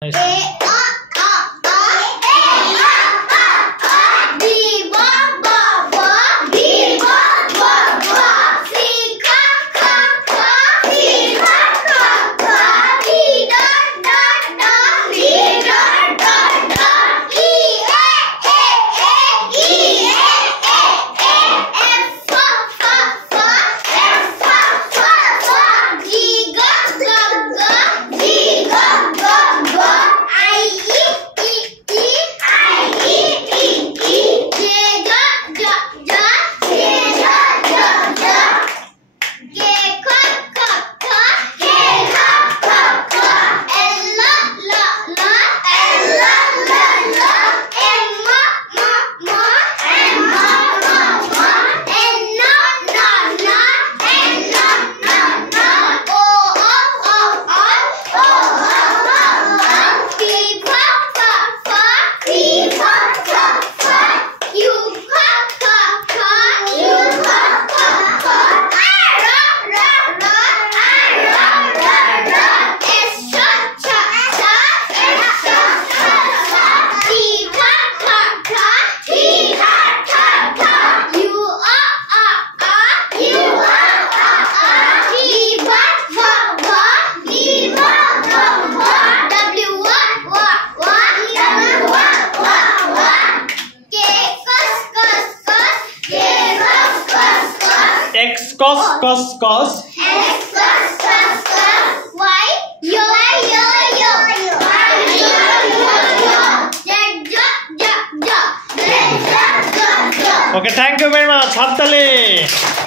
Nice. X cos cos cos. X cos cos cos. Y yo yo yo. Y yo yo. Z z z z. Z z z. Okay, thank you very much. Hattali.